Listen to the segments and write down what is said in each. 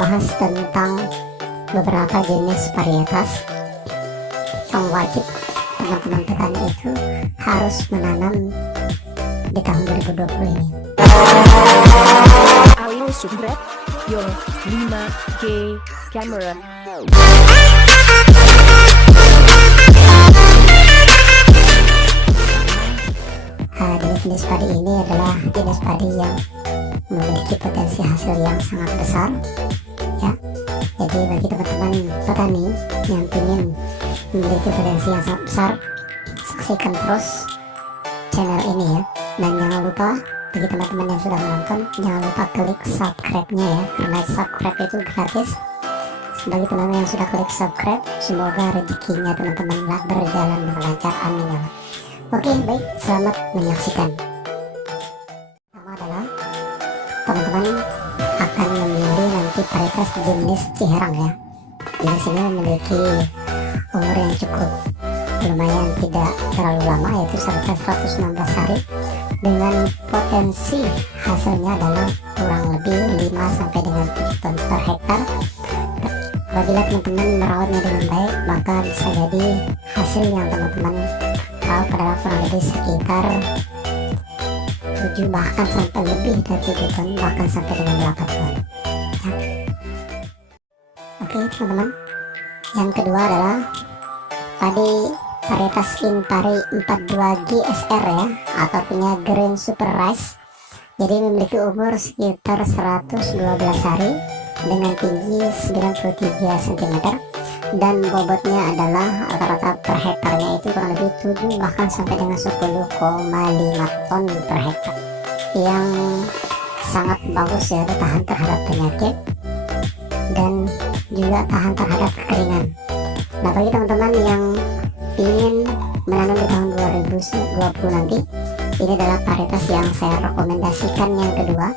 membahas tentang beberapa jenis varietas yang wajib teman-teman petani itu harus menanam di tahun 2020 ini. Ayo subscribe your 5G camera. Jenis padi ini adalah jenis padi yang memiliki potensi hasil yang sangat besar, ya. Jadi bagi teman-teman petani yang ingin memiliki potensi yang sangat besar, saksikan terus channel ini ya. Dan jangan lupa bagi teman-teman yang sudah menonton, jangan lupa klik subscribe-nya ya, karena subscribe itu gratis. Bagi teman-teman yang sudah klik subscribe, semoga rezekinya teman-teman berjalan dengan lancar, amin ya. Oke, baik, selamat menyaksikan. Pertama adalah teman-teman akan memilih nanti varietas jenis Ciherang ya. Jenis ini memiliki umur yang cukup lumayan, tidak terlalu lama, yaitu sekitar 116 hari, dengan potensi hasilnya adalah kurang lebih 5 sampai dengan 7 ton per hektar. Apabila teman-teman merawatnya dengan baik, maka bisa jadi hasil yang teman-teman rawat adalah kurang lebih sekitar 7 bahkan sampai lebih dari 7 ton, bahkan sampai dengan 8 ton ya. Oke teman-teman, yang kedua adalah padi varietas Impari 42 GSR ya, atau punya Green Super Rice. Jadi memiliki umur sekitar 112 hari dengan tinggi 93 cm dan bobotnya adalah rata-rata per hektarnya itu kurang lebih 7 bahkan sampai dengan 10,5 ton per hektar, yang sangat bagus ya, tahan terhadap penyakit dan juga tahan terhadap kekeringan. Nah bagi teman-teman yang ingin menanam di tahun 2020 nanti, ini adalah varietas yang saya rekomendasikan. Yang kedua,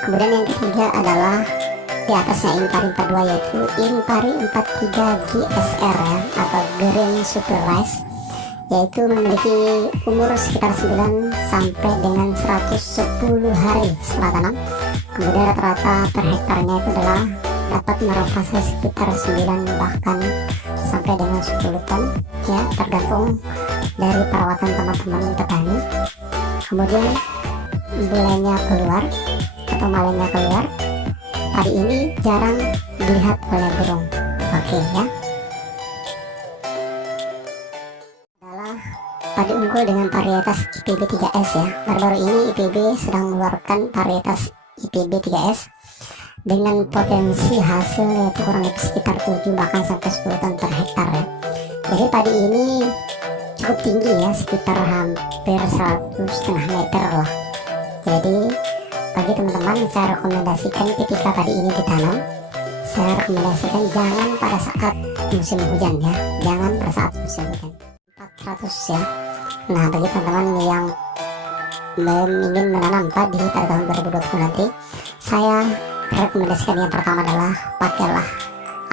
kemudian yang ketiga adalah di atasnya Impari 42, yaitu Impari 43 GSR ya, atau Green Super Rice, yaitu memiliki umur sekitar 9 sampai dengan 110 hari setelah tanam. Kemudian rata-rata per hektarnya itu adalah dapat merotasi sekitar 9 bahkan sampai dengan 10 ton ya, tergantung dari perawatan teman-teman petani. Kemudian bulenya keluar atau malenya keluar, padi ini jarang dilihat oleh burung. Oke ya, adalah padi unggul dengan varietas IPB 3S ya. Baru-baru ini IPB sedang mengeluarkan varietas IPB 3S dengan potensi hasil yaitu kurang lebih sekitar 7 bahkan sampai 10 ton per hektar ya. Jadi padi ini cukup tinggi ya, sekitar hampir 1,5 meter lah. Jadi bagi teman-teman, saya rekomendasikan ketika padi ini ditanam, saya rekomendasikan jangan pada saat musim hujan ya, jangan pada saat musim hujan. 400 ya. Nah bagi teman-teman yang ingin menanam padi pada tahun 2020 nanti, saya rekomendasikan yang pertama adalah pakailah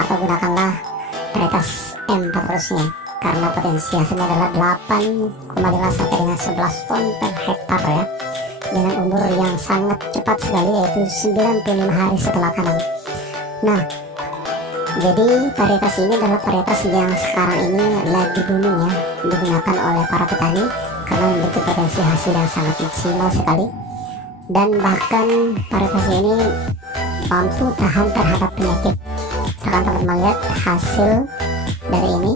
atau gunakanlah varietas M400 nya, karena potensi hasilnya adalah 8,5 sampai dengan 11 ton per hektar ya, dengan umur yang sangat cepat sekali, yaitu 95 hari setelah tanam. Nah jadi varietas ini adalah varietas yang sekarang ini lagi booming ya, digunakan oleh para petani karena memiliki potensi hasil yang sangat maksimal sekali, dan bahkan varietas ini mampu tahan terhadap penyakit. Sekarang teman-teman lihat hasil dari ini.